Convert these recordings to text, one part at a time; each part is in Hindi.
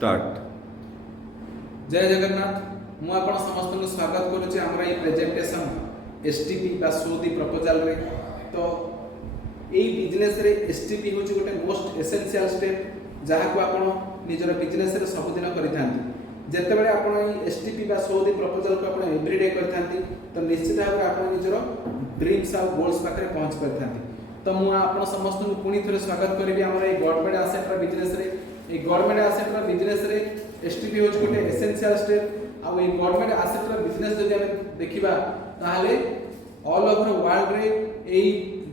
स्टार्ट। जय जगन्नाथ मु आपण समस्त को स्वागत करुचे हमरा ये प्रेजेंटेशन एसटीपी बा सोदी प्रपोजल रे। तो एई बिजनेस रे एसटीपी होची गोटे मोस्ट एसेंशियल स्टेप जहा को आपण निजर बिजनेस रे सबुदिन करिथांती। जेते बेले आपण एई एसटीपी बा सोदी प्रपोजल को आपण एवरीडे करिथांती तो निश्चित भाव आपण निजर ड्रीम्स आ गोल्स पाखरे पहुंच परिथांती। तो मु आपण समस्त को पुनी थरे स्वागत करबी हमरा ए गवर्नमेंट एसेट रा बिजनेस रे। ए गवर्नमेंट एसेट रा बिजनेस रे एसटीपी होची गोटे एसेंशियल स्टेप। आ ए गवर्नमेंट एसेट रा बिजनेस जदि हम देखिबा ताहाले ऑल ओवर वर्ल्ड रे ए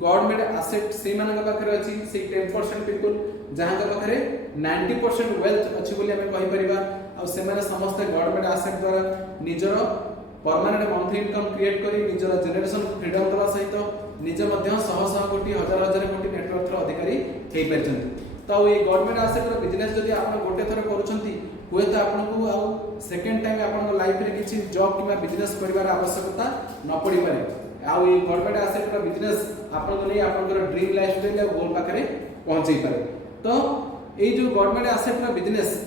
गवर्नमेंट एसेट से मानक पाखरे अछि से 10% पीपल जहां का पाखरे 90% वेल्थ अछि बोली हम कहि परिबा। आ से माने समस्त गवर्नमेंट एसेट द्वारा निजर परमानेंट मंथली इनकम क्रिएट करी निजर जनरेशन फ्रीडम दवा सहित निज मध्य शह शह कोटी हजार हजार कोटी नेटवर्क रो अधिकारी हेई परछंती। तो ये गवर्नमेंट एसेट रो बिजनेस जदि आपण गोटे थर करूछंती हुए तो आपको आउ सेकेंड टाइम आपन लाइफ रे किछि जॉब किबा बिजनेस करिवार आवश्यकता न पड़ी पारे। आउ ये गवर्नमेंट एसेट रो बिजनेस आपन को नै आपन ड्रीम लाइफस्टाइल या गोल पाखरे पहुंचै पारे। तो ए जो गवर्नमेंट एसेट रो बिजनेस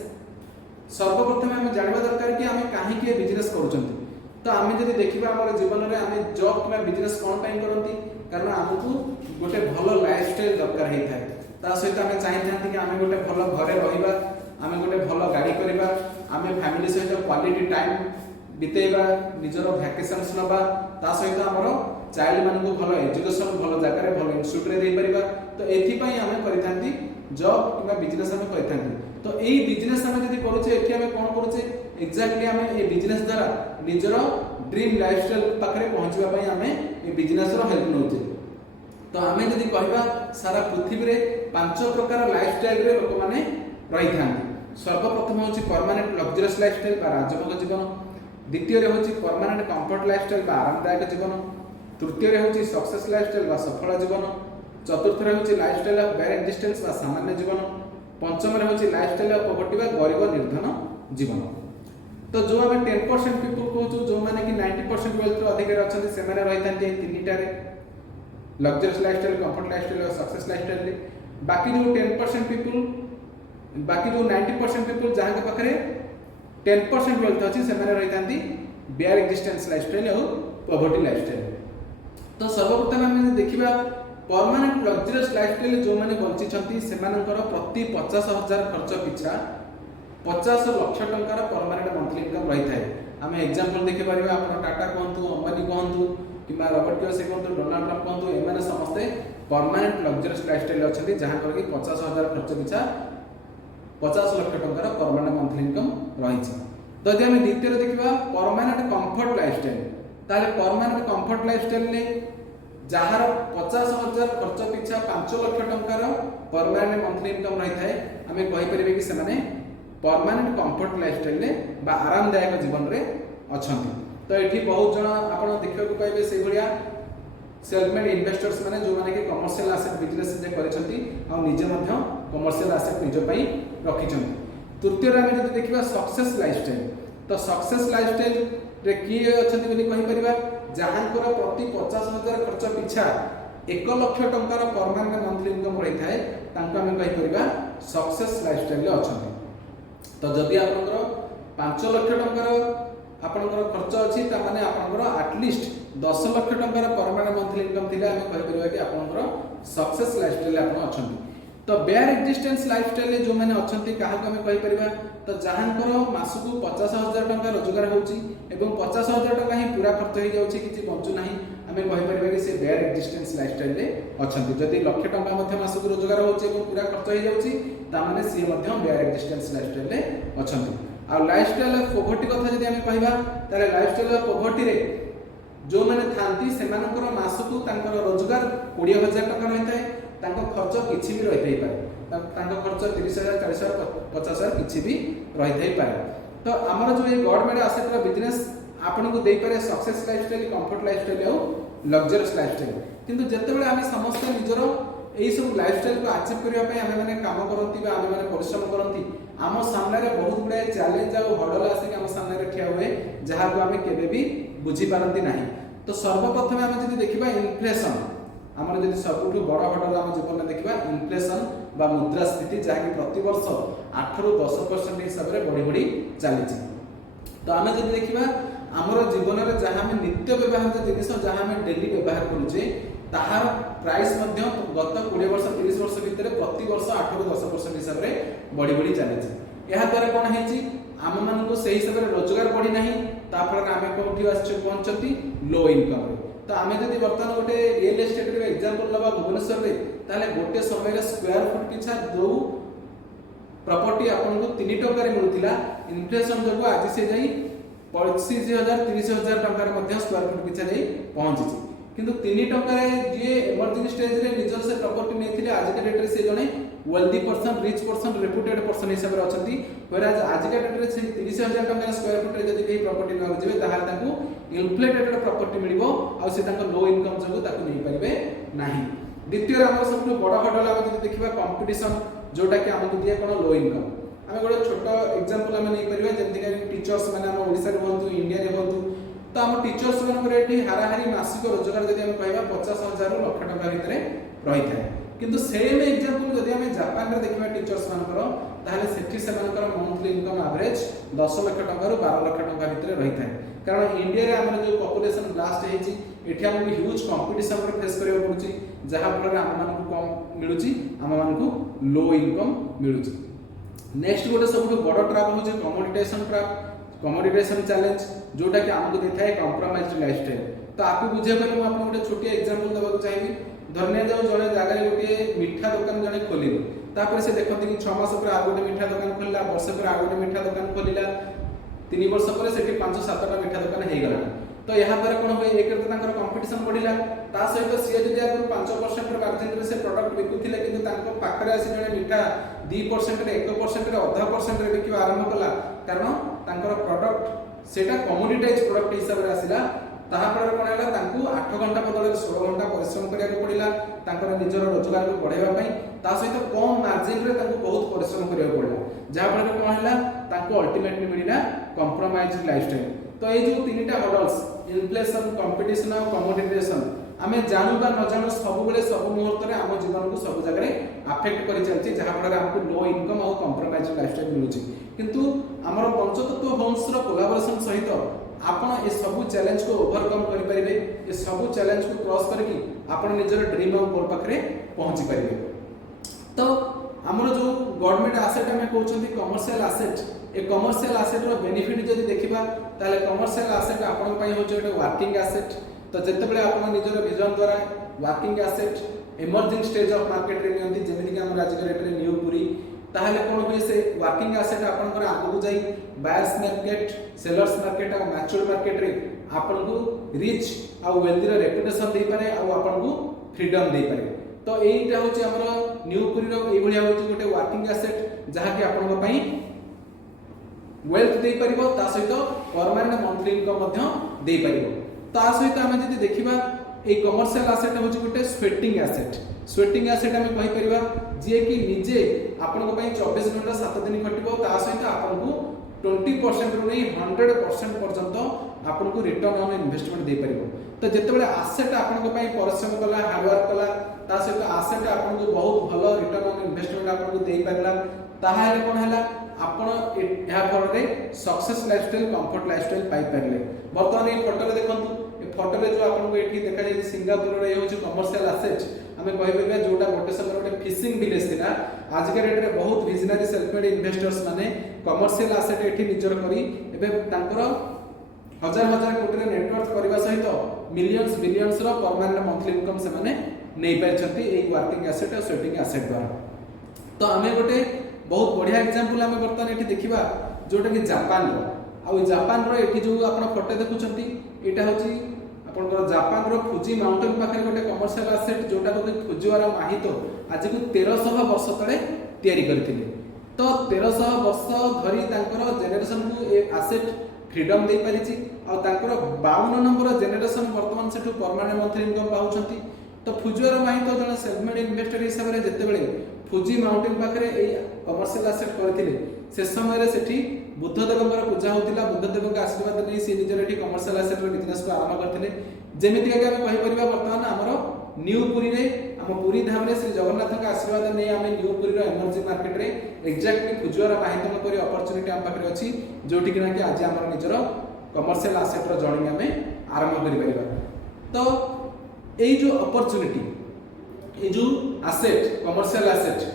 सर्वप्रथम हम जानबा दरकार कि हम काहे के बिजनेस करूछंती। तो आम जब देखा आम जीवन में आम जॉब कि बिजनेस कौन पाई करती कारण आमको गोटे भल लाइफस्टाइल दरकार होता है। ता सहित आम चाहिए कि आम गोटे भल घरे रहा आम गोटे भल गाड़ी करवा आम फैमिली सहित क्वालिटी टाइम बितेबा निजर भैकेशंस नवा ता सहित आमर चाइल्ड मान भल एजुकेशन भल जगह भल इंस्टीट्यूट रे दे परिबा। तो एथि आम करथांती जॉब कि बिजनेस आम करथांती। तो यही बिजनेस आम जब करुचे एथि आम कौन करुचे एक्जाक्टली आम ए बिजनेस द्वारा निजर ड्रीम लाइफस्टाइल पाखरे पहुंचबा पई आम ए बिजनेस रो हेल्प नउचे। तो आम जदि कहबा सारा पृथ्वी रे पांच प्रकार लाइफस्टाइल रे लोक माने रही थांती। सर्वप्रथम होची परमानेंट लग्जरियस लाइफस्टाइल बा राजभोग जीवन। द्वितीय रे होची परमानेंट कंफर्ट लाइफस्टाइल बा आरामदायक जीवन। तृतीय रे होची सक्सेस लाइफस्टाइल बा सफल जीवन। चतुर्थ रे होची लाइफस्टाइल ऑफ बेयर एक्जिस्टेंस बा सामान्य जीवन। पंचम रे होची लाइफस्टाइल ऑफ पॉवर्टी बा गरीब निर्धन जीवन। तो जो आम 10% पीपल कहूँ जो मैंने कि 90% वेल्थ अधिकारी अच्छा से रही तीनटा लग्जरियस लाइफस्टाइल कंफर्ट लाइफस्टाइल और सक्सेस लाइफस्टाइल। बाकी जो 10% पीपल बाकी जो 90% पीपल जहाँ के पाखे 10% वेल्थ अच्छी से रही बेयर एक्जिस्टेंस लाइफस्टाइल और पॉवर्टी लाइफस्टाइल। तो सर्वप्रथम आम देखा परमानेंट लग्जरियस लाइफस्टाइल जो मैंने बंची से प्रति 50,000 खर्च पिछा 50 लाख टंकार परमानेंट मंथली इनकम रही है। आम एग्जांपल देखि परिबा आपण टाटा कहतु अंबानी कहतु कि रॉबर्ट कियोसाकी कहतु डोनाल्ड ट्रंप कहतु एमाने समस्ते परमानेंट लग्जरियस लाइफस्टाइल अच्छी जहाँ कर कि 50,000 खर्च पिछा 50 लाख टंकार परमानेंट मंथली इनकम रही। तो यदि आम द्वितीय देखा परमानेंट कंफर्ट लाइफस्टाइल ताले परमानेंट कंफर्ट लाइफस्टाइल जार 50,000 खर्च पिछा 5 लाख टंकार परमानेंट मंथली इनकम रही है आम कहीपर कि से परमानेंट कंफर्ट लाइफस्टाइल बा आरामदायक जीवन रे अछंती। तो ये बहुत जन आप देखा पाइबे से भाया सेल्फ मेड इन्वेस्टर्स माने जो माने कि कमर्शियल एसेट बिजनेस जे करछंती आ निजे मध्य कमर्शियल एसेट निज पई रखिछंती। तृतीय रे हम जदि देखिबा सक्सेस लाइफस्टाइल। तो सक्सेस लाइफस्टाइल रे की अछंती बोली कहि परिबा जहां कर प्रति 50,000 खर्च पिछा 1 लाख टंकार परमानेंट मंथली इनकम रही थाए तांको हम कहि परिबा सक्सेस लाइफस्टाइल अछंती। तो जदि आपनकर 5 लाख टंकार आपनकर खर्च अछि ता माने आपनकर एटलीस्ट 10 लाख टंकार परमानेंट मंथली इनकम थिले हम कहि परिबा कि आपनकर सक्सेस लाइफस्टाइल आपन अछंती। तो बेयर एक्जिस्टेंस लाइफस्टाइल जो माने अछंती काहा को हम कहि परिबा तो जहांकर मासकु 50,000 टंका रोजगार होउची एवं 50,000 टंका ही पूरा खर्च हो जाउची किछि बंचु नाही आमे कहि परिबा कि से बेयर एक्जिस्टेंस लाइफस्टाइल रे अछंती। जदि लाख टंका मध्ये मासकु रोजगार होउची एवं पूरा खर्च हो जाउची ता माने से मध्ये बेयर एक्जिस्टेंस लाइफस्टाइल रे अछंती। आ लाइफस्टाइल ऑफ पॉवर्टी कथा जदि हम कहबा ताले लाइफस्टाइल ऑफ पॉवर्टी रे जो माने थांती सेमानकर मासकु तांकर रोजगार 20,000 टंका रहितै तांको खर्च किछि भी रहितै पारे तांको खर्च 30,000 40,000 50,000 किछि भी रहितै पारे। तो हमर जो ये गवर्नमेंट एसेट रा बिजनेस आपन को देई पारे सक्सेस लाइफस्टाइल कंफर्ट लाइफस्टाइल और लग्जरियस लाइफस्टाइल। किंतु जते बेले आमे समस्त निजरो एई सब लाइफस्टाइल को अचीव करिया पई आमे माने काम करंती बा आमे माने परिश्रम करंती आम सामने रे बहुत गुडे चैलेंज आ हडल आसी के आम सामने रे ठिया हुए जहा को आमे केबे भी बुझी पारंती नाही। तो सर्वप्रथम आमे जदि देखिबा इन्फ्लेशन आमर जदि सबुठु बड़ हडल आम जीवन में देखिबा इन्फ्लेशन बा मुद्रास्फीति जहाँकि प्रति वर्ष 8 ରୁ 10% हिसाब से बढ़ी बढ़ी चली। तो आम जब देखा आमर जीवन में जहाँ आम नित्य व्यवहार जिन जहाँ आम डेली व्यवहार करुचे ताहार प्राइस गत 20 वर्ष 30 वर्ष भितर प्रति वर्ष 8 ରୁ 10% हिसाब से बढ़ी बढ़ी चली। यह द्वारा कौन है आम मानक से हिसाब से रोजगार बढ़ी ना ताफल आम कौटी पहुंचती लो इनकम। तो आम जब बर्तमान गोटे रियल एस्टेट एग्जांपल लबा भुवनेश्वर में ताले गोटे समय स्क्वायर फुट पिछा जो प्रॉपर्टी आपन को 3 टका रे मिलुतिला इन्फ्लेशन जो आज से जाई 25,000 30,000 टका रे स्क्वायर फुट पिछा जाई पहुंची किंतु 3 टका रे जे इमर्जिंग स्टेज रे निजर से प्रॉपर्टी नेथिले आज के डेट रे से जने wealthy person rich person reputed person हिसाब रे अछंती व्हेराज आज के डेट रे से 30,000 टका स्क्वायर फुट रे जदी प्रॉपर्टी न जिवे ताहार ताकू इन्फ्लेटेड प्रॉपर्टी मिलिबो आ से ताको लो इनकम जगो ताकू नै परिबे नाही। द्वितीय हमर सबटु बड़ हडल हम जदी देखिबा कंपटीशन जोटा कि हमकु दिए कोन लो इनकम। आमे गोटे छोट एग्जांपल हम नै परिबा जेंति कि टीचर्स माने हम ओडिसा रे होंतु इंडिया रे होंतु तो हम टीचर्स मान एठी हाराहारी मासिक रोजगार जदी हम कहबा 50,000 ରୁ लक्ष टका भितरे रही थाए किंतु सेम एग्जांपल जदी हम जापान रे देखिबा टीचर्स मानकर ताहले सेठी से मानकर मंथली इनकम एवरेज 10 लाख टका रू 12 लाख टका भितरे रही थाए कारण इंडिया रे हमर जो पॉपुलेशन ब्लास्ट हेची एठी हमकु ह्यूज कंपटीशन रे फेस करियो पड़ुची जहा फल हम मानकु कम मिलुची हम मानकु लो इनकम मिलुची। नेक्स्ट गोटे सबटु बड़ ट्रैप होचे कमोडिटेशन ट्रैप कमोडिटेशन चैलेंज जोटा कि हमको देता है कॉम्प्रोमाइज्ड लाइफस्टाइल। तो आपको बुझे पहले मैं आपको गोटे छोटी एग्जांपल देबाक चाहिए धरने जाऊ जने जगह गोटे मिठा दुकान जने खोलिले तापर से देखते कि 6 मास पर आ गोटे मिठा दुकान खोलिला वर्ष पर आ गोटे मिठा दुकान खोलिला 3 वर्ष पर सेठी 5-7टा मिठा दुकान हे गला। तो यहाँ द्वारा कौन हुए एक कंपटीशन बढ़िला ता सहित सी जब आगे 5% मार्जिन रे से प्रोडक्ट बिकुथिले किंतु पाखरे आसी जने मिठा 2% रे 1% रे 0.5% रे बिकिवा आरंभ कला कारण तांकर प्रोडक्ट सेटा कमोडिटाइज प्रोडक्ट हिसाब रे आसिला ताहा पर कोन हैला तांकु 8 घंटा बदले 16 घंटा परिश्रम करिया को पड़िला तांकर निजर रोजगार को बढ़ाइबा पई ता सहित कम मार्जिन रे तांकु बहुत परिश्रम करिया पड़िला जहा पर कोन हैला तांकु अल्टीमेटली मिलिला कॉम्प्रोमाइज्ड लाइफस्टाइल। तो ये जो तीनटा हडल्स इन्फ्लेशन कंपटीशन और कमोडिटेशन आमे जानू बा न जानू सब बेले सब मुहूर्त रे हम जीवन को सब जगह रे अफेक्ट करि चलछि जहा फल हमको लो इनकम और कॉम्प्रोमाइज्ड लाइफस्टाइल मिलुछि किंतु हमर पंचतत्व होम्स रो कोलैबोरेशन सहित आपण ए सब चैलेंज को ओवरकम करि परिबे ए सब चैलेंज को क्रॉस करके आपण निजर ड्रीम और गोल पाखरे पहुंची परिबे। तो हमर जो गवर्नमेंट एसेट हमें कहउछंती कमर्शियल एसेट ए कमर्शियल एसेट रो बेनिफिट जदी देखिबा ताले कमर्शियल एसेट आपण पई होचे एक वर्किंग एसेट। तो जते बेले आपण निजर विजन द्वारा working asset emerging stage of market रे नियंती जेमिनि कि हम आज के रेट रे न्यू पूरी ताहले कोन होय से वर्किंग एसेट आपण कर आगु जाई बायर्स मार्केट सेलर्स मार्केट और मैच्योर मार्केट रे आपण को रिच और वेल्दी रो रेपुटेशन दे पारे और आपण को फ्रीडम दे पारे। तो एटा होचे हमर न्यू पूरी रो ए भलिया होचे गोटे वर्किंग एसेट जहा कि आपण को पई वेल्थ दे परिबो ता सहित परमानेंट मंथली इनकम मध्य दे परिबो। ता सहित हम जदि देखिबा ए कमर्शियल एसेट होची गोटे स्वेटिंग एसेट। स्वेटिंग एसेट हम कहि परिबा जे कि निजे आपन को पई 24 घंटा 7 दिन खटिबो ता सहित आपन को 20% रु नै 100% पर्यंत आपन को रिटर्न ऑन इन्वेस्टमेंट दे परिबो। तो जते बेले एसेट आपन को पई परिश्रम कला हार्ड वर्क कला ता सहित एसेट आपन को बहुत भलो रिटर्न ऑन इन्वेस्टमेंट आपन को दे परला ताहाले कोन हला आपण या फल रे सक्सेस लाइफस्टाइल कंफर्ट लाइफस्टाइल पाई परले। वर्तमान ए फोटो रे देखंतु ए फोटो रे जो आपन को एठी देखा जाय सिंगापुर रे होची कमर्शियल एसेट हमें कहबे जोटा गोटे समय गोटे फिशिंग विलेज थिला आज के डेट रे बहुत विजनरी सेल्फ मेड इन्वेस्टर्स माने कमर्शियल एसेट एठी निजर करी एबे तांकर हजार हजार कोटी रे नेटवर्क करबा सहित मिलियंस बिलियंस रो परमानेंट मंथली इनकम से माने नै पाइछथि ए वर्किंग एसेट और स्वेटिंग एसेट द्वारा। तो हमें गोटे बहुत बढ़िया एग्जांपल हमें बर्तमान एठी देखिबा जोटा कि जापान रो आ जापान रो एठी जो आपण फोटो देखुचंती एटा होची आपण जापान रो फुजी माउंटेन पाखरे गोटे कमर्शियल एसेट जोटा को फुजीवारा माहितो आज को 1300 वर्ष तळे तयारी करथिले। तो 1300 वर्ष धरी तांकर जेनरेशन को ए एसेट फ्रीडम दे परिछि आ तांकर 52 नंबर जेनरेशन वर्तमान सेठु परमानेंट मंथली इनकम पाउछंती। तो फुजीवारा माहितो जने सेल्फ मेड इन्वेस्टर हिसाब रे जते बेले फुजी माउंटेन पाखरे ए कमर्शियल एसेट करथिले से समय रे सेठी बुद्धदेवଙ୍କର पूजा होतिला बुद्धदेवଙ୍କ आशीर्वाद नै से निजर एठी कमर्शियल एसेट रो बिजनेस को आरंभ करथिले। जेमिति कि हम कहि परिबा वर्तमान हमरो न्यू पुरी रे आम पुरी धाम रे श्री जगन्नाथ आशीर्वाद नहीं आम न्यू पुरी इमर्जिंग मार्केट रे एक्जाक्टली फुजुआर माहितम परी अपॉर्चुनिटी आम पाखे अच्छी जोटी कि ना कि आज आम निजर कमर्शियल आसेट रो जर्नी आम आरंभ कर परिबा। तो यही जो अपॉर्चुनिटी ये जो आसेट कमर्शियल आसेट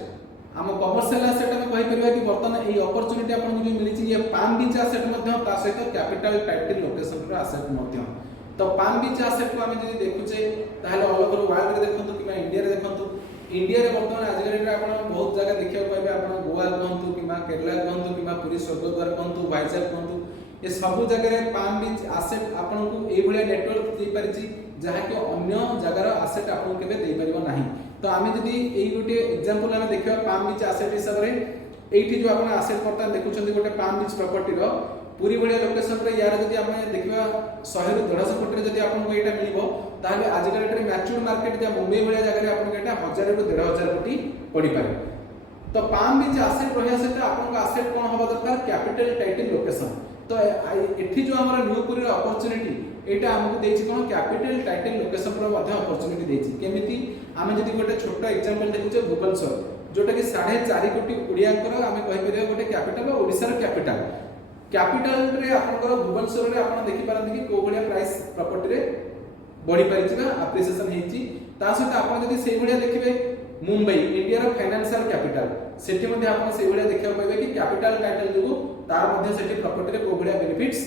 आम कमर्शियल आसेट आम कहीपर कि बर्तमान ये अपॉर्चुनिटी आपको जो मिली ये पाम बीच आसेट सहित कैपिटल टाइटल लोकेशन आसेट तो पाम बीच आसेट को आम जो देखुचे ऑल ओवर वर्ल्ड रे देखंतु कि इंडिया रे देखंतु इंडिया रे बर्तमान आज रे आप बहुत जगह देखा पाइबे आप गोवा कहतु कि केरला कहतु कि पुरी स्वर्गद्वार कहतु वाइजाग कहतु ये सब जगह पाम बीच आसेट आपको ये नेटवर्क दे पारिछि जहाँकि अन्य जगार आसेट आपको केबे दे परिबो नाही। तो आम जब यही गोटे एग्जांपल आम देखा पाम बीच आसेट हिसाब से ये जो आप आसेट बर्तमान देखुं गोटे पाम बीच प्रॉपर्टी पूरी भाया लोकेशन रे यार जब आम देखा 100 ରୁ 150 कोटी जब आपको यहाँ मिलो ताहले आजिका डेट मैच्योर मार्केट जहाँ मुंबई भाया जगह आपको यहाँ 1000 ରୁ 1500 कोटी पड़ पारे। तो पाम बीच आसेट रहा सहित आपको आसेट कौन हवा दरकार कैपिटल टाइटल लोकेशन। तो ये जो आम न्यू पुरी अपॉर्चुनिटी यहाँ आमको देछि कौन कैपिटल टाइटल लोकेशन अपॉर्चुनिटी देछि केमिति आम जब गोटे छोट एग्जांपल देखुचे भुवनेश्वर जोटा कि 4.5 कोटी ओडियांकर आम कहीपर गोटे कैपिटल ओडिशार कैपिटल कैपिटल रे आपनकर भुवनेश्वर रे आपन देखि पारନ୍ତି कि को भलिया प्राइस प्रॉपर्टी रे बढ़ी पारिछि बा अप्रिसिएशन हेछि। ता सहित आपन जदि सेही भलिया देखिबे मुंबई इंडिया रो फाइनेंशियल कैपिटल सेठी मध्ये आपन सेही भलिया देखिबा पाइबे कि कैपिटल टाइटल जो तार मध्ये सेठी प्रॉपर्टी रे को भलिया बेनिफिट्स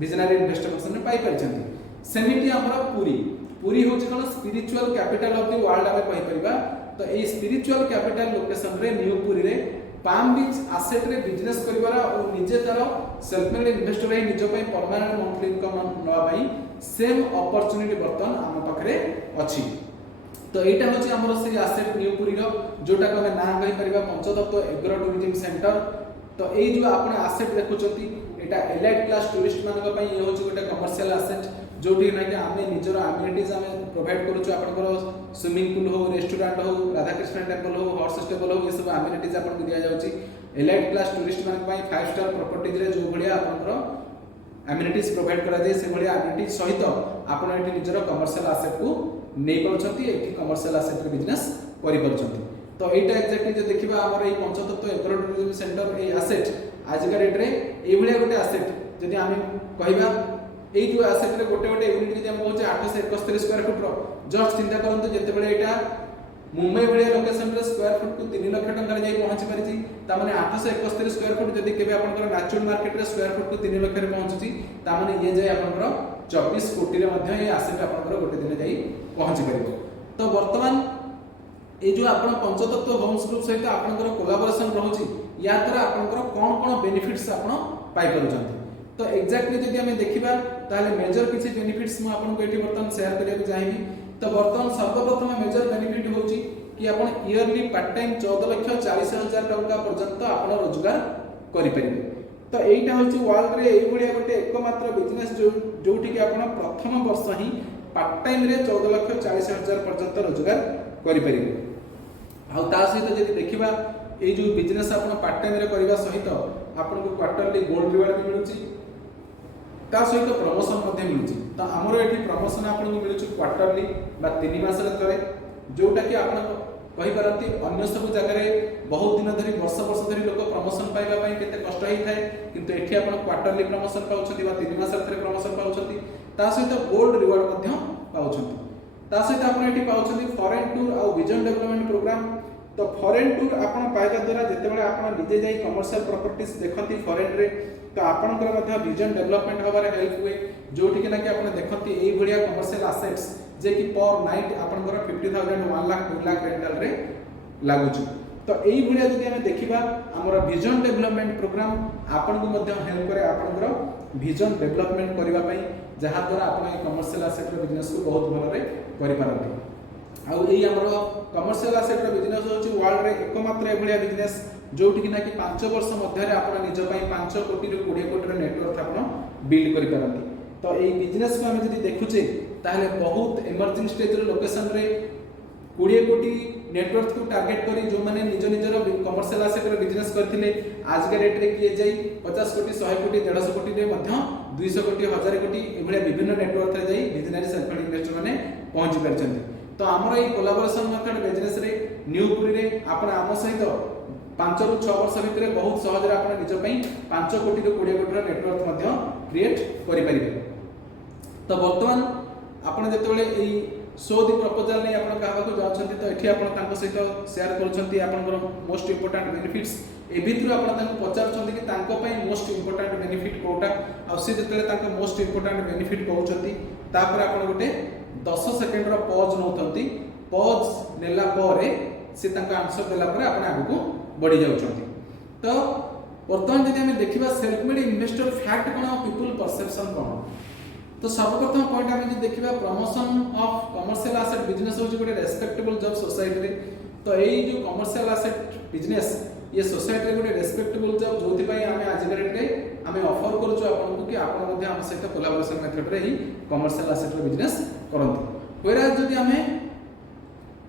विजनरी इन्वेस्टर्स ने पाई परिछन्ति। सेमिति हमर पुरी पुरी होछि कोन spiritual capital of the world आमे कहि परिबा। तो ए स्पिरिचुअल कैपिटल लोकेशन रे न्यू पुरी रे पाम बीच आसेट रे बिजनेस करिवारा और निजे तार सेल्फ मेड इन्वेस्टर रे निजो पई परमानेंट मंथली इनकम नवा पई सेम अपॉर्चुनिटी बर्तन आम पाखरे अछि। तो एटा होछि हमर से आसेट न्यू पुरी रो जोटा को हम ना कहि परिबा पंचतत्व एग्रो टूरिज्म सेंटर। तो ए जो आपण आसेट देखुचंती एटा एलाइट क्लास टूरिस्ट मानक पई ये होछि गोटे कमर्शियल आसेट जोटी ना कि आमे निजर एमिनिटीज आमे प्रोवाइड करूछु आपनकर स्विमिंग पूल हो रेस्टोरेंट हो राधाकृष्ण टेम्पल हो हॉर्स स्टेबल हो ये सब एमिनिटीज आपन दिया जाउछि। एलाइट क्लास टूरिस्ट मानक पई 5 स्टार प्रॉपर्टीज रे जो भलिया आपनकर एमिनिटीज प्रोवाइड करा जाय से भलिया एमिनिटीज सहित आपन एठी निजर कमर्शियल आसेट को नै पाउछंती एठी कमर्शियल आसेट रे बिजनेस करि पाउछंती। तो एटा एक्जेक्टली जे देखिबा हमर ए पंचतत्व एग्रो टूरिज्म सेंटर ए आसेट आजिका डेट रे ए भलिया गोटे आसेट जदि आमे कहिबा ए जो आसेट रे गोटे गोटे यूनिट जदि हम कहूचे 871 स्क्वायर फुट रो जस्ट चिंता करंतु जते बेले एटा मुंबई भलिया लोकेशन रे स्क्वायर फुट को 3 लाख टका रे जाई पहुंची परिछि ता माने 871 स्क्वायर फुट जदि केबे आपनकर मैच्योर मार्केट रे स्क्वायर फुट को 3 लाख रे पहुंचुची ता माने ये जाई आपनकर 24 कोटी रे मध्ये ये आसेट आपनकर गोटे दिन जाई पहुंची परिबो। तो वर्तमान ए जो आपण पंचतत्व होम्स ग्रुप सहित आपनकर कोलैबोरेशन रहउची या द्वारा आपनकर कोन कोन बेनिफिट्स आपण पाई परछंती। तो एक्जेक्टली जदि हमें देखिबा ताले मेजर किछि बेनिफिट्स म आपनको एठी बर्तन शेयर करिया चाहिबी। तो बर्तन सर्वप्रथम मेजर बेनिफिट होउची कि आपण इयरली पार्ट टाइम 14,40,000 टका पर्यंत आपण रोजगार करि परिबे। तो एटा होउची वर्ल्ड रे एई भलिया गोटे एकमात्र बिजनेस जोठी कि आपण प्रथम वर्ष ही पार्ट टाइम रे 14,40,000 पर्यंत रोजगार करि परिबे। आ ता सहित जदि देखिबा ए जो बिजनेस आपण पार्ट टाइम रे करबा सहित आपनको क्वार्टरली गोल्ड रिवार्ड भी मिलुची ता सहित प्रमोशन मध्ये मिलुची। तो हमरो एठी प्रमोशन आपनको मिलुची क्वार्टरली बा 3 मास रे करे जोटा कि आपण कहि परंती अन्य सब जगह रे बहुत दिन धरि वर्ष वर्ष धरि लोक प्रमोशन पाइबा पई केते कष्ट होई थाए किंतु एठी आपण क्वार्टरली प्रमोशन पाउछथि बा 3 मास रे प्रमोशन पाउछथि ता सहित गोल्ड रिवार्ड मध्ये पाउछथि। ता सहित आपण एठी पाउछथि फॉरेन टूर आ विजन डेवलपमेंट प्रोग्राम। तो फॉरेन टूर आपण पाइबा द्वारा जेतेबेले आपण निजे जाई कमर्शियल प्रॉपर्टीज देखंती फॉरेन रे तो आपनकर मध्ये विजन डेवलपमेंट होबारे हेल्प हुए जोठी कि ना कि आपण देखंती एई भलिया कमर्शियल एसेट्स जे कि पर नाइट आपनकर 50,000 1 लाख 2 लाख रेंटल रे लागुची। तो एई भलिया जदि हम देखिबा हमर विजन डेवलपमेंट प्रोग्राम आपनको मध्ये हेल्प करे आपनकर विजन डेवलपमेंट करिवा पई जहा द्वारा आपण ए कमर्शियल एसेट रो बिजनेस को बहुत भलो रे करि पारंती। आ एई हमर कमर्शियल एसेट रो बिजनेस होची वर्ल्ड रे एकमात्र ए भलिया बिजनेस जोठी कि ना कि 5 वर्ष मध्ये रे आपण निज पई 5 कोटी ରୁ 20 कोटी रे नेटवर्क आपण बिल्ड करि पारंती। तो एई बिजनेस को हम जदि देखुचे ताहले बहुत इमर्जिंग स्टेज रे लोकेशन रे 20 कोटी नेटवर्क को टारगेट करी जो माने निज निजर कमर्शियल एसेट रे बिजनेस करथिले आज के रेट रे किए जाई 50 कोटी 100 कोटी 150 कोटी रे मध्ये 200 कोटी 1000 कोटी ए भलिया विभिन्न नेटवर्क रे जाई बिजनेस सेल्फ इन्वेस्टर माने पहुंची परछन्ती। तो आमर ये कोलाबोरेशन मेथड बिजनेस रे न्यूपुरी रे आपण आम सहित 5 ରୁ 6 वर्ष भितर बहुत सहज रे आपण निज पई 5 कोटी ରୁ 20 कोटी नेटवर्क मध्य क्रिएट करि परिबे। तो वर्तमान आपण जेतेबेले एई शो दी प्रपोजल नै आपण कहबा को जाउछंती तो एठी आपण तांको सहित शेयर करूछंती आपनकर मोस्ट इंपोर्टेंट बेनिफिट्स ए भितर आपण तांको पचारछंती कि तांको पई मोस्ट इंपोर्टेंट बेनिफिट कोटा आ से जेतेबेले तांको मोस्ट इंपोर्टेंट बेनिफिट कहउछंती तापर आपण गोटे 10 सेकंड रो पॉज नउथंती पॉज नेला परे से तांको आंसर देला परे आपण आगु को बढ़ी जाउछंती। तो वर्तमान जदि हमें देखिबा सेल्फ मेड इन्वेस्टर फैक्ट कोन पीपल परसेप्शन कोन तो सर्वप्रथम पॉइंट हमें जो देखिबा promotion of commercial asset business हो गोटे रेस्पेक्टेबल जॉब सोसाइटी रे। तो एई जो कमर्शियल एसेट बिजनेस ये सोसाइटी रे गोटे रेस्पेक्टेबल जॉब जोथि पई हमें आज के डेट रे हमें ऑफर करछु आपन को कि आपन मध्ये हम सहित कोलैबोरेशन मेथड रे ही कमर्शियल एसेट रो बिजनेस करंती। वेरा जदि हमें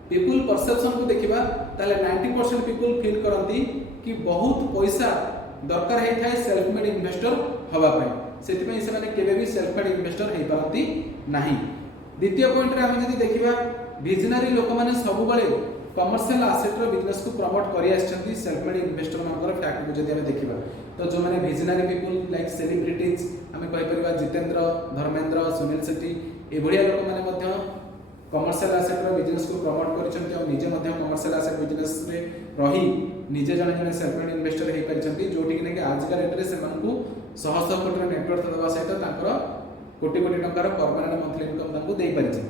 पीपल परसेप्शन को देखिबा ताले 90% पीपल फील करंती कि बहुत पैसा दरकार है थाए सेल्फ मेड इन्वेस्टर हवा पई सेति पई से माने केबे भी सेल्फ मेड इन्वेस्टर हे पारंती नाही। द्वितीय पॉइंट रे हम जदि देखिबा विजनरी लोक माने सब बळे कमर्शियल एसेट रो बिजनेस को प्रमोट करि आछंती सेल्फ मेड इन्वेस्टर मानकर फैक्ट को जदि हम देखिबा तो जो माने विजनरी पीपल लाइक सेलिब्रिटीज हमें कहि परिबा जितेंद्र धर्मेंद्र सुनील शेट्टी ए भलिया लोक माने मध्य कमर्शियल एसेट रो बिजनेस को प्रमोट करिसंती और निजे मध्य कमर्शियल एसेट बिजनेस रे रही निजे जने जने सेल्फ मेड इन्वेस्टर हे परिसंती जोठी कि आज का रेट रे से मानकू शह शह कोटी नेटवर्क दबा सहित तांकर कोटी कोटी टंकार परमानेंट मंथली इनकम तांको देई परिछि।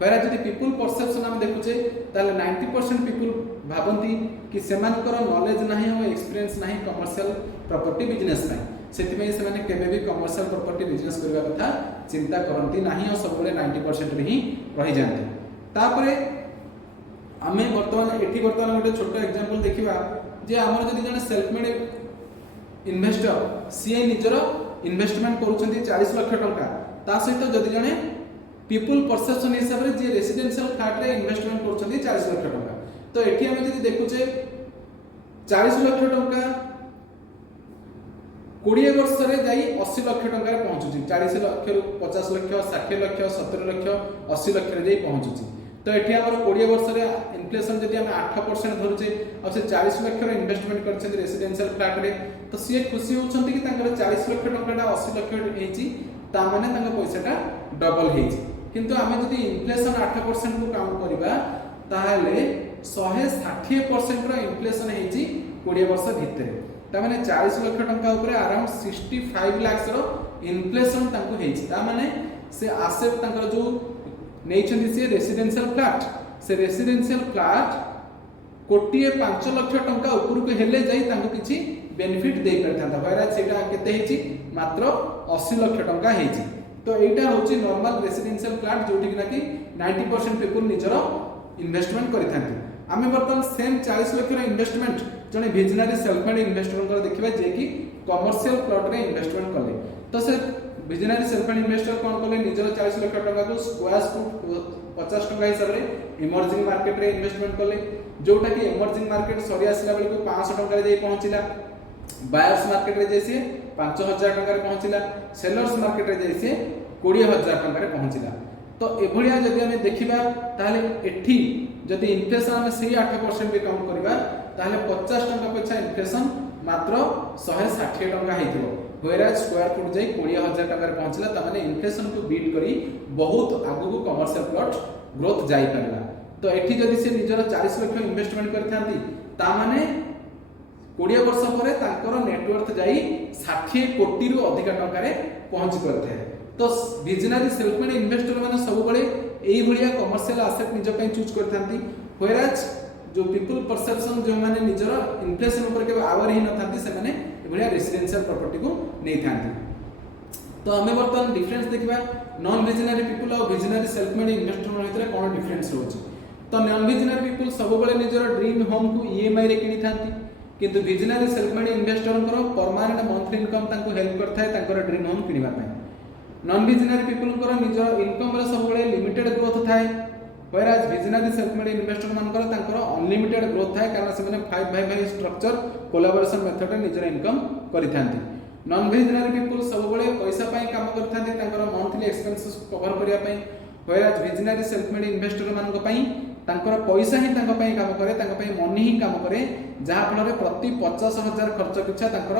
पहला जदि पीपल परसेप्शन हम देखुचे ताले 90% पीपल भाबंती कि सेमानकर नॉलेज नाही और एक्सपीरियंस नाही कमर्शियल प्रॉपर्टी बिजनेस नाही सेति में से माने केबे भी कमर्शियल प्रॉपर्टी बिजनेस करबा कथा चिंता करंती नाही और सब बेले 90% रे ही रहि जानते। तापरे आमे वर्तमान गोटे छोट एग्जांपल देखिबा जे हमर जदि जने सेल्फ मेड इन्वेस्टर सीए निजर इन्वेस्टमेंट करूछंती 40 लाख टंका ता सहित जदि जने पीपल परसेप्शन हिसाब रे जे रेसिडेंशियल फ्लैट रे इन्वेस्टमेंट करूछंती 40 लाख टंका तो एठी हम जदि देखुचे 40 लाख टंका 20 वर्ष रे जाई 80 लाख टंका रे पहुंचुची 40 लाख रु 50 लाख 60 लाख 70 लाख 80 लाख रे जाई पहुंचुची। तो एठी हमर 20 वर्ष रे इन्फ्लेशन जदि हम 8% धरुचे और से 40 लाख रे इन्वेस्टमेंट करछन रेसिडेंशियल फ्लैट रे तो से खुशी होछंती कि तांकर 40 लाख टंकाटा 80 लाख हेची ता माने तांकर पैसाटा डबल हेची किंतु आमे जदि इन्फ्लेशन 8% को काउंट करिबा ताहाले 160% रो इन्फ्लेशन हेची 20 वर्ष भितरे ता माने 40 लाख टंका ऊपर अराउंड 65 लाख रो इन्फ्लेशन तांको हेची ता माने से एसेट तांकर जो नेचंदी से रेसिडेंशियल फ्लैट से रेसिडेंशियल फ्लैट कोटिए 5 लाख टंका ऊपर को हेले जाई तांको किछि बेनिफिट दे परथांता होयरा सेटा केते हेची मात्र 80 लाख टंका हेची। तो एटा होची नॉर्मल रेसिडेंशियल फ्लैट जोठी कि ना कि 90% पीपल निजरो इन्वेस्टमेंट करिथांती। आमे बर्तन सेम 40 लाख रो इन्वेस्टमेंट जने विजनरी सेल्फ मेड इन्वेस्टर को देखिबा जे कि कमर्शियल प्लॉट रे इन्वेस्टमेंट करले तो से विजनरी सेल्फ मेड इन्वेस्टर कोन करले निजर 40 लाख टका को स्क्वायर फुट 50 टका हिसाब रे इमर्जिंग मार्केट रे इन्वेस्टमेंट करले जोटा कि इमर्जिंग मार्केट सरी आसला बेले को 500 टका रे जाई पहुंचिला बायर्स मार्केट रे जैसे 5000 टका रे पहुंचिला सेलर्स मार्केट रे जैसे 20000 टका रे पहुंचिला। तो एभलिया जदि हमें देखिबा ताले एठी जदि इन्फ्लेशन हमें से 8% भी काउंट करबा ताले 50 टका पेक्षा इन्फ्लेशन मात्र 160 टका हेतिबो व्हेयरएज स्क्वायर फुट जाई 20000 टका रे पहुंचला त माने इन्फ्लेशन को बीट करी बहुत आगु को कमर्शियल प्लॉट ग्रोथ जाई परला। तो एठी जदि से निजर 40 लाख इन्वेस्टमेंट करथांती ता माने 20 वर्ष परे तांकर नेटवर्थ जाई 60 कोटी रु अधिक टका रे पहुंच परथे। तो विजनरी सेल्फ मेड इन्वेस्टर माने सब बळे एई भलिया कमर्शियल एसेट निज पय चूज करथांती व्हेयरएज जो पीपल परसेप्शन जो माने निजर इन्फ्लेशन ऊपर के आवर ही न थांती से माने एभलिया रेसिडेंशियल प्रॉपर्टी को नै थांती। तो हमें वर्तमान डिफरेंस देखिबा नॉन विजनरी पीपल और विजनरी सेल्फ मेड इन्वेस्टर भितर कोन डिफरेंस होची। तो नॉन विजनरी पीपल सब बळे निजर ड्रीम होम को ईएमआई रे किनि थांती किंतु visionary self made investor permanent monthly income तांको हेल्प करथाय तांकर ड्रीम होम किनिबा पय। नॉन विजनरी पीपल निजर इनकम रे सब बळे लिमिटेड ग्रोथ थाय whereas visionary self made investor मानकर तांकर अनलिमिटेड ग्रोथ थाय कारण से माने 5x5 स्ट्रक्चर कोलैबोरेशन मेथड रे निजर इनकम करिथांती। नॉन विजनरी पीपल सब बळे पैसा पय काम करथांती तांकर मंथली एक्सपेंसेस कवर करिया पय whereas visionary self made investor मानक पई तांकर पैसा ही तांको पई काम करे, तांको पई मनी ही काम करे, जहा फल रे प्रति 50,000 खर्च पिछा तांकर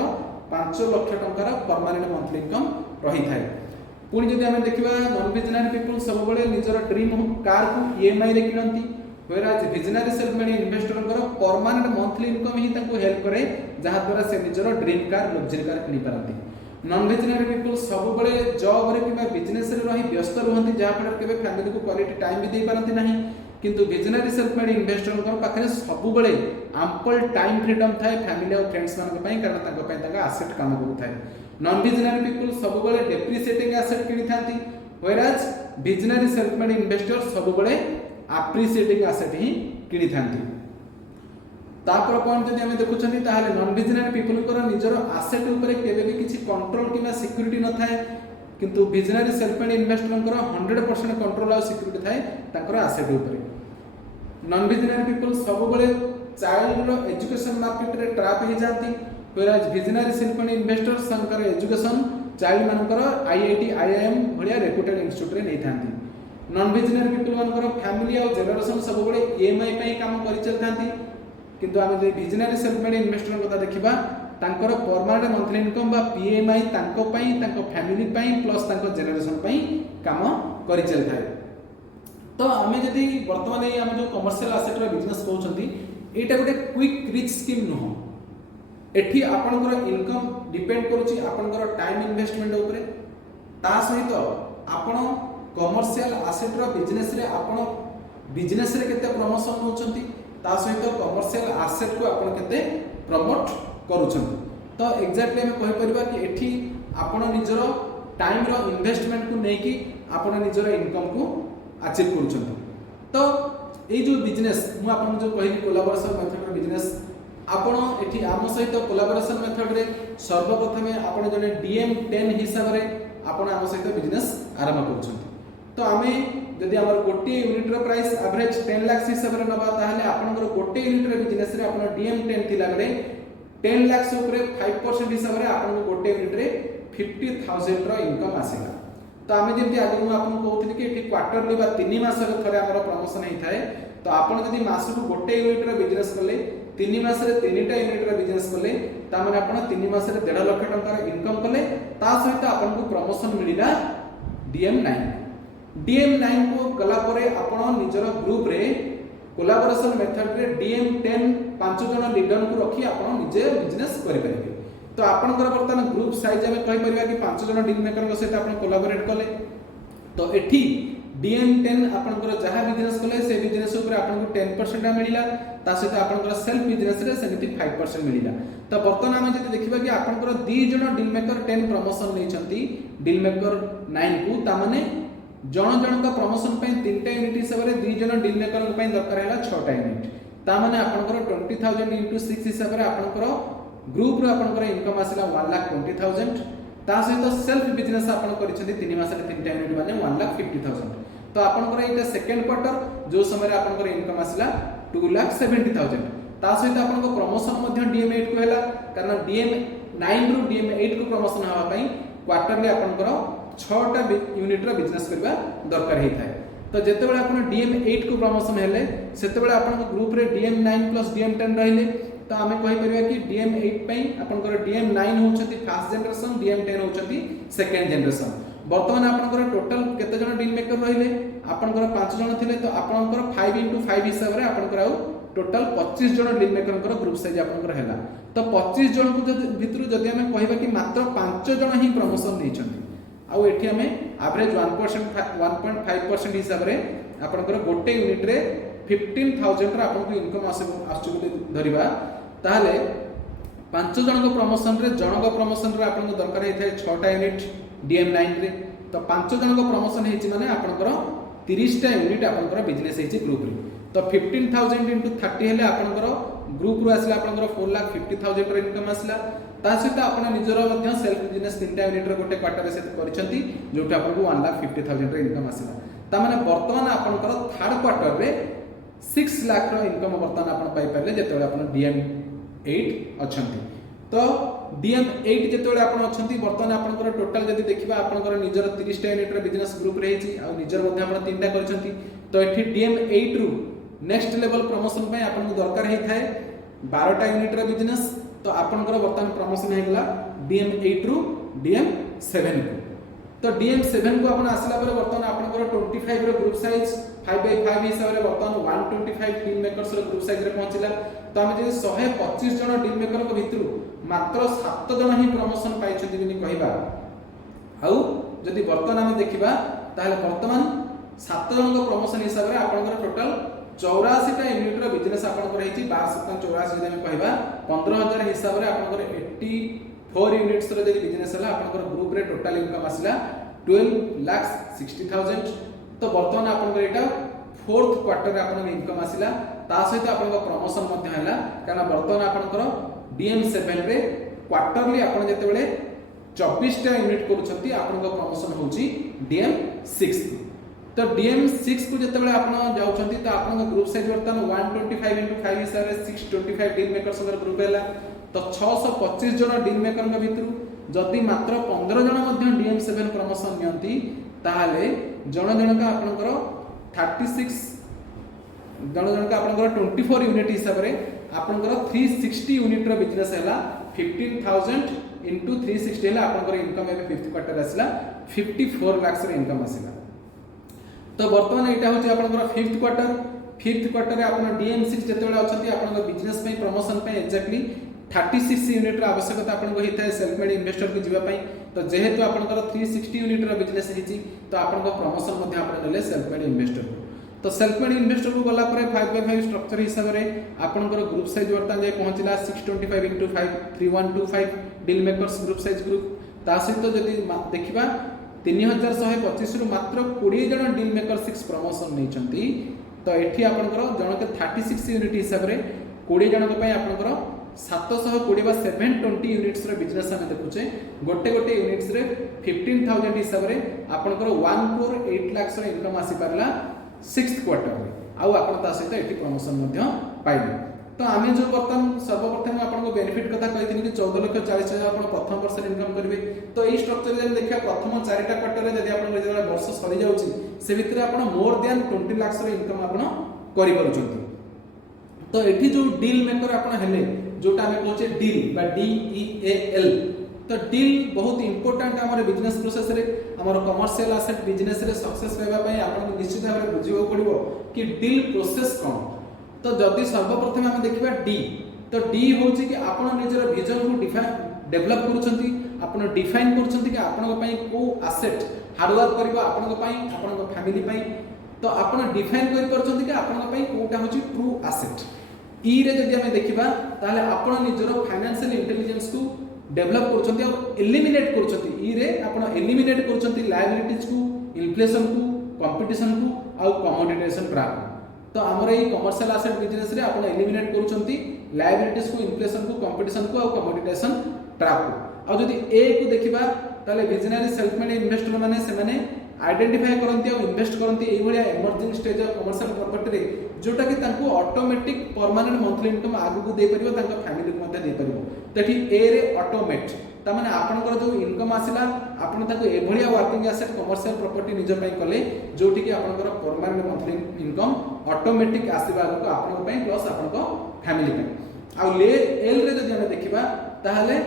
5 लाख टंकार परमानेंट मंथली इनकम रही थाए। पुणी जदि आम देखा नॉन विजनरी पीपल सब बड़े निजर ड्रीम कार को ईएमआई रे किणती, whereas visionary self made investor permanent monthly income ही तांको हेल्प करे, जहा द्वारा से निजर ड्रीम कार लग्जरी कार किनी पारंती। नॉन विजनरी पीपल सब बड़े जॉब रे किबा बिजनेस रे रही व्यस्त रहंती, जहा फल केबे फैमिली को क्वालिटी टाइम भी दे पारंती नहीं, किंतु विजनरी सेल्फ मेड इन्वेस्टर पाखे सब बड़े आम्पल टाइम फ्रीडम थाए फैमिली और फ्रेंड्स मान कारण तांको पई तांका एसेट काम करूथाए। नॉन विजनरी पीपल सब बड़े डेप्रिसिएटिंग एसेट किनी थांती, whereas visionary self made investor सब बड़े एप्रिसिएटिंग एसेट ही किनी थांती। तापर पॉइंट जदि हम देखुछंती ताहाले नॉन विजनरी पीपल को निजर एसेट ऊपर केबे भी किछि कंट्रोल किना सिक्योरिटी न थाए, किंतु visionary self made investor 100% control और सिक्योरिटी थाए तांकर एसेट ऊपर। नॉन विजनरी पीपल सब बड़े चाइल्ड रो एजुकेशन मार्केट रे ट्रैप हो जाती, whereas visionary self made investor संकर एजुकेशन चाइल्ड मानकर आईआईटी आईआईएम भलिया रेपुटेड इंस्टीट्यूट रे नै थांती। नॉन विजनरी पीपल मानकर फैमिली और जनरेशन सब बड़े ईएमआई पई काम करि चल थांती, किंतु आमे जे विजनरी सेल्फ मेड इन्वेस्टर कथा देखिबा तांकर परमानेंट मंथली इनकम बा पीएमआई तांको पई तांको फैमिली पई प्लस तांको जनरेशन पई काम करि चल थाए। तो आमे जदि वर्तमान ए आमे जो कमर्शियल एसेट रो बिजनेस कहउछंती एटा गोटे क्विक रिच स्कीम नुह, एठी आपनकर इनकम डिपेंड करूची आपनकर टाइम इन्वेस्टमेंट ऊपर, ता सहित आपण कमर्शियल एसेट रो बिजनेस रे आपण बिजनेस रे केते प्रमोशन होउछंती, ता सहित कमर्शियल एसेट को आपण केते प्रमोट करूछंती। तो एग्जैक्टली हम कहि परिबा कि एठी आपण निजर टाइम रो इन्वेस्टमेंट को नै कि आपण निजर इनकम को अचीव करूछंती। तो ए जो बिजनेस मु आपन जो कहि कोलैबोरेशन मेथड रो बिजनेस आपण एठी आम सहित कोलैबोरेशन मेथड रे सर्वप्रथमे आपण जने DM10 हिसाब रे आपण आम सहित बिजनेस आरंभ करूछंती। तो आमे जदि हमर गोटे यूनिट रो प्राइस एवरेज 10 लाख हिसाब रे नबा ताहले आपनकर गोटे यूनिट रो बिजनेस रे आपण DM10 थिला बेले 10 लाख ऊपर 5% हिसाब रे आपन गोटे यूनिट रे 50,000 रो इनकम आसेला। तो आमे जेंति आगे मु आपन कहउथिली कि एठी क्वार्टरली बा 3 मास रे थरे हमर प्रमोशन हे थाए, तो आपन जदि मास को गोटे यूनिट रो बिजनेस करले 3 मास रे 3टा यूनिट रो बिजनेस करले ता माने आपन 3 मास रे 1.5 लाख टंका इनकम करले, ता सहित आपन को प्रमोशन मिलिला DM9। DM9 को गला परे आपन निजर ग्रुप रे कोलैबोरेशन मेथड रे DM10 5 जन लीडर को रखी आपन निजे बिजनेस करि परिबे। तो आपनकर वर्तमान ग्रुप साइज हमें कहि परिबा कि 5 जन डील मेकर के सहित आपन कोलैबोरेट कले, तो एठी DM10 आपनकर जहा बिजनेस कले से बिजनेस ऊपर आपन को 10% मिलिला, ता सहित आपनकर सेल्फ बिजनेस रे 75% मिलिला। तो वर्तमान हम जति देखिबा कि आपनकर 2 जन डील मेकर 10 प्रमोशन नै छंती डील मेकर 9 को, ता माने जन जन का प्रमोशन पे 3टा यूनिट हिसाब रे 2 जन डील मेकर पे दरकार हैला 6टा यूनिट, ता माने आपनकर 20,000 into 6 हिसाब रे आपनकर ग्रुप रो आपनकर इनकम आसिला 1,20,000, ता सहित सेल्फ बिजनेस आपन करिसेंती 3 मास रे 3टा यूनिट माने 1,50,000। तो आपनकर एटा सेकंड क्वार्टर जो समय रे आपनकर इनकम आसिला 2,70,000, ता सहित आपनकर प्रमोशन मध्ये DM8 को हैला, कारण DM9 रो DM8 को प्रमोशन हवा पई क्वार्टरली आपनकर 6टा यूनिट रो बिजनेस करबा दरकार हे थाए। तो जेते बेले आपन DM8 को प्रमोशन हेले सेते बेले आपन ग्रुप रे DM9 प्लस DM10 रहिले, तो आमे कहि परिबा कि DM8 पई आपनकर DM9 होचंती फर्स्ट जनरेशन, DM10 होचंती सेकंड जनरेशन। वर्तमान आपनकर टोटल केते जन डील मेकर रहिले आपनकर 5 जन थिले, तो आपनकर 5 into 5 हिसाब रे आपनकर आउ टोटल 25 जन डील मेकर ग्रुप साइज आपनकर हैला। तो 25 जन को भितरु जदि हमें कहिबा कि मात्र 5 जन ही प्रमोशन नै छंती, आउ एठी हमें एवरेज 1.5% हिसाब रे आपनकर गोटे यूनिट रे 15,000 रा आपनको इनकम आसु बोली धरिबा, ताहले 5 जन को प्रमोशन रे जनक प्रमोशन रे आपनको दरकार हे थाए 6टा यूनिट DM9 रे, तो 5 जन को प्रमोशन हेछि माने आपनकर 30टा यूनिट आपनकर बिजनेस हेछि ग्रुप रे। तो 15,000 into 30 हेले आपनकर ग्रुप रो आसला आपनकर 4,50,000 रो इनकम आसला, ता सहित आपण निजर मध्ये सेल्फ बिजनेस 3टा यूनिट रो गोटे क्वार्टर से करिसेंती जोटा आपनको 1,50,000 रो इनकम आसला। ता माने वर्तमान आपनकर थर्ड क्वार्टर रे 6 लाख रो इनकम वर्तमान आपण पाई परले जेतेबेले आपण DM8 अछंती। तो DM8 जेतेबेले आपण अछंती वर्तमान आपनकर टोटल जदी देखिबा आपनकर निजर 30 टा यूनिट रो बिजनेस ग्रुप रहिछि आ निजर मध्ये आपण 3 टा करछंती तो एठी DM8 रु नेक्स्ट लेवल प्रमोशन पय आपन दरकार हे थाए 12 टा यूनिट रो बिजनेस तो आपनकर वर्तमान प्रमोशन हे गला DM8 रु DM7 को तो DM7 को आपण आसला पर वर्तमान आपनकर 25 रो ग्रुप साइज 5/5 हिसाब रे वर्तमान 125 डील मेकर्स रो ग्रुप साइज रे पहुंचिला तो हम जदी 125 जन डील मेकर को भितरु मात्र 7 जन ही प्रमोशन पाइछथि बिनी कहिबा आउ जदी वर्तमान हम देखिबा ताले वर्तमान 7 जन को प्रमोशन हिसाब रे आपनकर टोटल 84 टा यूनिट रो बिजनेस आपनकर हेछि 82 जदी हम कहिबा 15000 हिसाब रे आपनकर 84 यूनिट्स रो जदी बिजनेस हला आपनकर ग्रुप रे टोटल इनकम आसिला 12,60,000 तो वर्तमान आपनकर एटा फोर्थ क्वार्टर रे आपन इनकम आसिला ता सहित आपन प्रमोशन मध्ये हला कारण वर्तमान आपनकर DM7 रे क्वार्टरली आपन जते बेले 24 टा यूनिट करूछंती आपन प्रमोशन होची DM6 तो DM6 को जते बेले आपन जाउछंती तो आपन ग्रुप साइज वर्तमान 125 * 5 हिसाब रे 625 डील मेकर संग ग्रुप हैला तो 625 जन डील मेकर के भितरु जदि मात्र 15 जन मध्ये DM7 प्रमोशन नियंती ताहाले जन जन का आपनकर 36 जन जन का आपनकर 24 यूनिट हिसाब रे आपनकर 360 यूनिट रो बिजनेस हैला 15,000 into 360 हैला आपनकर इनकम एबे फिफ्थ क्वार्टर आसिला 54 लाख रे इनकम आसिला तो वर्तमान एटा होची आपनकर फिफ्थ क्वार्टर रे आपन DM6 जते बेले अछंती आपनकर बिजनेस पे प्रमोशन पे एक्जेक्टली 36 यूनिट रो आवश्यकता आपन को हिताय सेल्फ मेड इन्वेस्टर को जीवा पई तो जेहेतु आपनकर 360 यूनिट रो बिजनेस हिची तो आपन को प्रमोशन मध्ये आपन लेले सेल्फ मेड इन्वेस्टर को तो सेल्फ मेड इन्वेस्टर को गला पर 5/5 स्ट्रक्चर हिसाब रे आपनकर ग्रुप साइज वर्तमान जे पहुंचिला 625 into 5 3125 deal makers group size group ता सहित जदी देखिबा 3125 रु मात्र 20 जन डील मेकर 6 प्रमोशन नै छंती तो एठी आपनकर जन के 36 यूनिट हिसाब रे 20 जन के पय आपनकर 720 बा 720 यूनिट्स रे बिजनेस हम देखुचे गोटे गोटे यूनिट्स रे 15,000 हिसाब रे आपनकर 1.8 लाख रे इनकम आसी परला 6th क्वार्टर रे आउ आपन ता सहित एठी प्रमोशन मध्ये पाइले तो आमे जो वर्तमान सर्वप्रथम आपन को बेनिफिट कथा कहिथिनि कि 14,40,000 आपन प्रथम वर्ष रे इनकम करबे तो एई स्ट्रक्चर जे देखिया प्रथम 4टा क्वार्टर रे जदी आपन जे वर्ष सरी जाउची से भितरे आपन मोर देन 20 लाख रे इनकम आपन करि परुचंती तो एठी जो डील मेकर आपन हेले जोटा हमें कहचे डील बा DEAL तो डील बहुत इंपोर्टेंट हमर बिजनेस प्रोसेस रे हमर कमर्शियल एसेट बिजनेस रे सक्सेस होबा पई आपन निश्चित भाबे बुझिबो पड़िबो कि डील प्रोसेस कोन तो जदी सर्वप्रथम हम देखिबा डी तो डी होची कि आपन निजर विजन को डेवलप करूछंती आपन डिफाइन करूछंती कि आपन पई को एसेट हार्ड वर्क करबो आपन पई आपन फैमिली पई तो आपन डिफाइन करि परछंती कि आपन पई कोटा होची ट्रू एसेट ई रे जदी हम देखिबा ताले आपन निजर फाइनेंशियल इंटेलिजेंस को डेवलप करछंती और एलिमिनेट करछंती ई रे आपन एलिमिनेट करछंती लायबिलिटीज को इन्फ्लेशन को कंपटीशन को और कमोडिटाइजेशन ट्रैप तो हमर ए कमर्शियल एसेट बिजनेस रे आपन एलिमिनेट करछंती लायबिलिटीज को इन्फ्लेशन को कंपटीशन को और कमोडिटाइजेशन ट्रैप को और जदी ए को देखिबा ताले विजनरी सेल्फ मेड इन्वेस्टर माने से माने आइडेंटिफाई करंती और इन्वेस्ट करंती एई भलिया emerging stage of commercial property रे जोटा कि तांको ऑटोमेटिक परमानेंट मंथली इनकम आगु को दे परिबो तांको फैमिली को मते दे परिबो तठी ए रे ऑटोमेट ता माने आपनकर जो इनकम आसिला आपन ताको ए भलिया वर्किंग एसेट कमर्शियल प्रॉपर्टी निज पई कले जोटी कि आपनकर परमानेंट मंथली इनकम ऑटोमेटिक आसीबा को आपन पई प्लस आपनको फैमिली पई आ ले एल रे जदी हम देखिबा ताहाले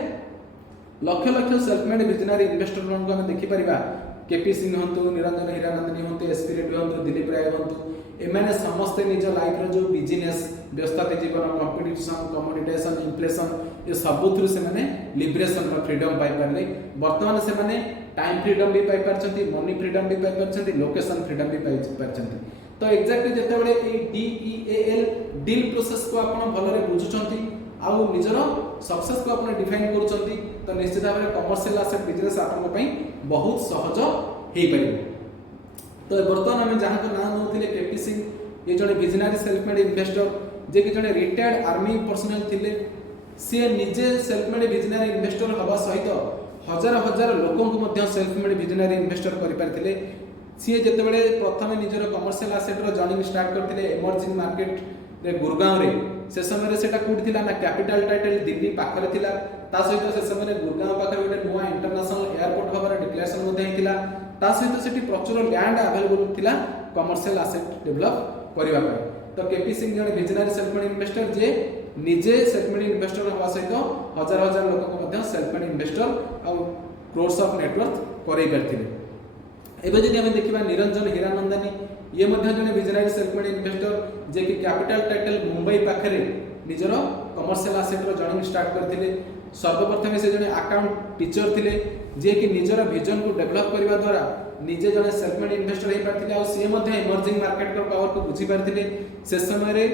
लक्ष लक्ष सेल्फ मेड विजनरी इन्वेस्टर को हम देखि परिबा केपी सिंह हंतु निरंजन हीरानंदनी हंतु एसपी रेड्डी हंतु दिलीप राय हंतु एमाने समस्त निज लाइफ रो जो बिजनेस व्यस्तता जीवन कंपटीशन कमोडिटाइजेशन इन्फ्लेशन ये सब थ्रू से माने लिबरेशन रो फ्रीडम पाई परले वर्तमान से माने टाइम फ्रीडम भी पाई परछंती मनी फ्रीडम भी पाई परछंती लोकेशन फ्रीडम भी पाई परछंती तो एक्जेक्टली जते बेले ए DEAL डील प्रोसेस को आपण भलरे बुझुचंती आउ निजरो सक्सेस को आपण डिफाइन करूचंती तो निश्चित भाव में कमर्शियल एसेट बिजनेस आपन पई बहुत सहज हेई परिबो तो वर्तमान हम जहां को नाम नउथिले केपी सिंह ये जने विजनरी सेल्फ मेड इन्वेस्टर जे कि जने रिटायर्ड आर्मी पर्सनल थिले से निजे सेल्फ मेड विजनरी इन्वेस्टर हवा सहित हजार हजार लोकों को मध्य सेल्फ मेड विजनरी इन्वेस्टर करि परथिले सी जते बेले प्रथम निजर कमर्शियल एसेट रो जर्नी स्टार्ट करथिले इमर्जिंग मार्केट रे गुरगांव रे से समय रे सेटा कोड थिला ना कैपिटल टाइटल दिल्ली पाखरे थिला ता सहित से समय गुरगांव पाखे गोटे नुआ इंटरनेशनल एयरपोर्ट भाव डिक्लेरेशन होता ता सहित से प्रचुर लैंड अवेलेबल थिला कमर्शियल एसेट डेवलप करबा पय। तो केपी सिंह जने विजनरी सेल्फ मेड इन्वेस्टर जे निजे सेल्फ मेड इन्वेस्टर होवा सहित हजार हजार लोक को मध्य सेल्फ मेड इन्वेस्टर आ क्रोर्स ऑफ नेटवर्थ करई करथिले। एबे जदि हम देखिबा निरंजन हीरानंदानी ये मध्य जने विजनरी सेल्फ मेड इन्वेस्टर जे कि कैपिटल टाइटल मुंबई पाखरे निजर कमर्शियल एसेट रो जर्नी स्टार्ट करथिले। सर्वप्रथम से जने अकाउंट टीचर थिले जे कि निजर विजन को डेवलप करबा द्वारा निजे जने सेल्फ मेड इन्वेस्टर हे पारथिले आ से मध्य इमर्जिंग मार्केट रो पावर को बुझी पारथिले। से समय रे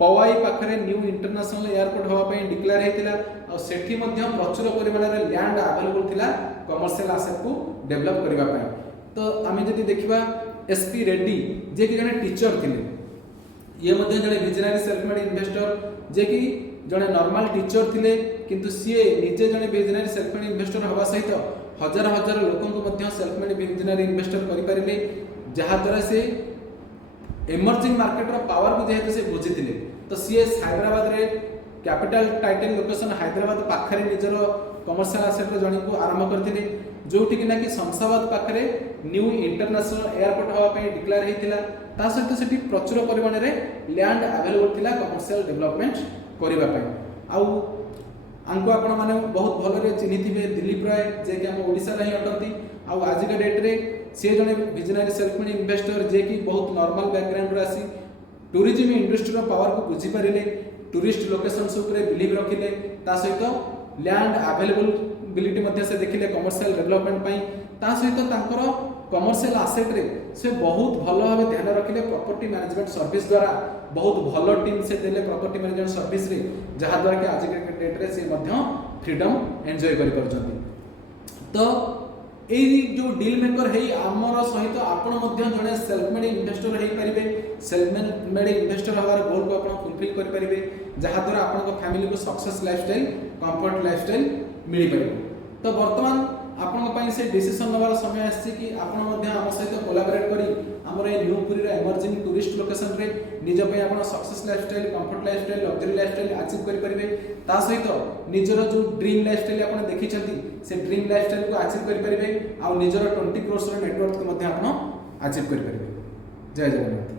पवाई पाखरे न्यू इंटरनेशनल एयरपोर्ट होवा पय डिक्लेयर हेतिला आ सेठी मध्य प्रचुर परिमाण रे लैंड अवेलेबल थिला कमर्शियल एसेट को डेवलप करबा पय। तो आमे जदि देखिबा एसपी रेड्डी जे कि जने टीचर थिले ये मध्य जने विजनरी सेल्फ मेड इन्वेस्टर जे कि जने नॉर्मल टीचर थिले किंतु सीए निजे जने विजनरी सेल्फ मेड इन्वेस्टर होवा सहित हजार हजार लोकन को मध्य सेल्फ मेड विजनरी इन्वेस्टर करि परिले जहा द्वारा से इमर्जिंग मार्केट रो पावर को जेहेतु से बुझिथिले। तो सीए हैदराबाद रे कैपिटल टाइटल लोकेशन हैदराबाद पाखरे निजर कमर्शियल एसेट रो जर्नी को आरंभ करथिले जोठी कि ना कि शमशाबाद पाखरे न्यू इंटरनेशनल एयरपोर्ट होवा पय डिक्लेयर हेतिला। ता सहित सेठी प्रचुर परिमाण रे लैंड अवेलेबल थिला कमर्शियल डेवलपमेंट करबा पय। आउ आंको आपण माने बहुत भल रे चिन्हिथिबे दिलीप राय जे कि हम ओडिसा रे अटंती। आउ आज के डेट रे से जने विजनरी सेल्फ मेड इन्वेस्टर जे कि बहुत नॉर्मल बैकग्राउंड रे आसी टूरिज्म इंडस्ट्री रो पावर को बुझी परिले टूरिस्ट लोकेशंस ऊपर बिलीव रखिले ता सहित लैंड अवेलेबिलिटी मध्ये से देखिले कमर्शियल डेवलपमेंट पई ता सहित तांकर कमर्शियल एसेट रे से बहुत भल भाबे ध्यान रखिले प्रॉपर्टी मैनेजमेंट सर्विस द्वारा बहुत भल टीम से देले प्रॉपर्टी मैनेजमेंट सर्विस रे जहा द्वारा कि आज के डेट रे से मध्ये फ्रीडम एन्जॉय करि परछंती। तो ए जो डील मेकर हेई हमर सहित आपण मध्ये जने सेल्फ मेड इन्वेस्टर हेई परिबे सेल्फ मेड इन्वेस्टर हवार गोल को आपण फुलफिल करि परिबे जहा द्वारा आपण को फैमिली को सक्सेस लाइफस्टाइल कंफर्ट लाइफस्टाइल मिली परिबे। तो वर्तमान आपण पई से डिसीजन नवार समय आछि कि आपण मध्ये हम सहित कोलैबोरेट करी हमर ए न्यूपुरी रे इमर्जिंग टूरिस्ट लोकेशन रे निज पई आपण success lifestyle comfort lifestyle luxury lifestyle achieve करि परिबे ता सहित निजर जो ड्रीम लाइफस्टाइल आपण देखिचंती से ड्रीम लाइफस्टाइल को अचीव करि परिबे आ निजर 20 करोड़ रो नेटवर्क को मध्ये आपण अचीव करि परिबे। जय जगन्नाथ।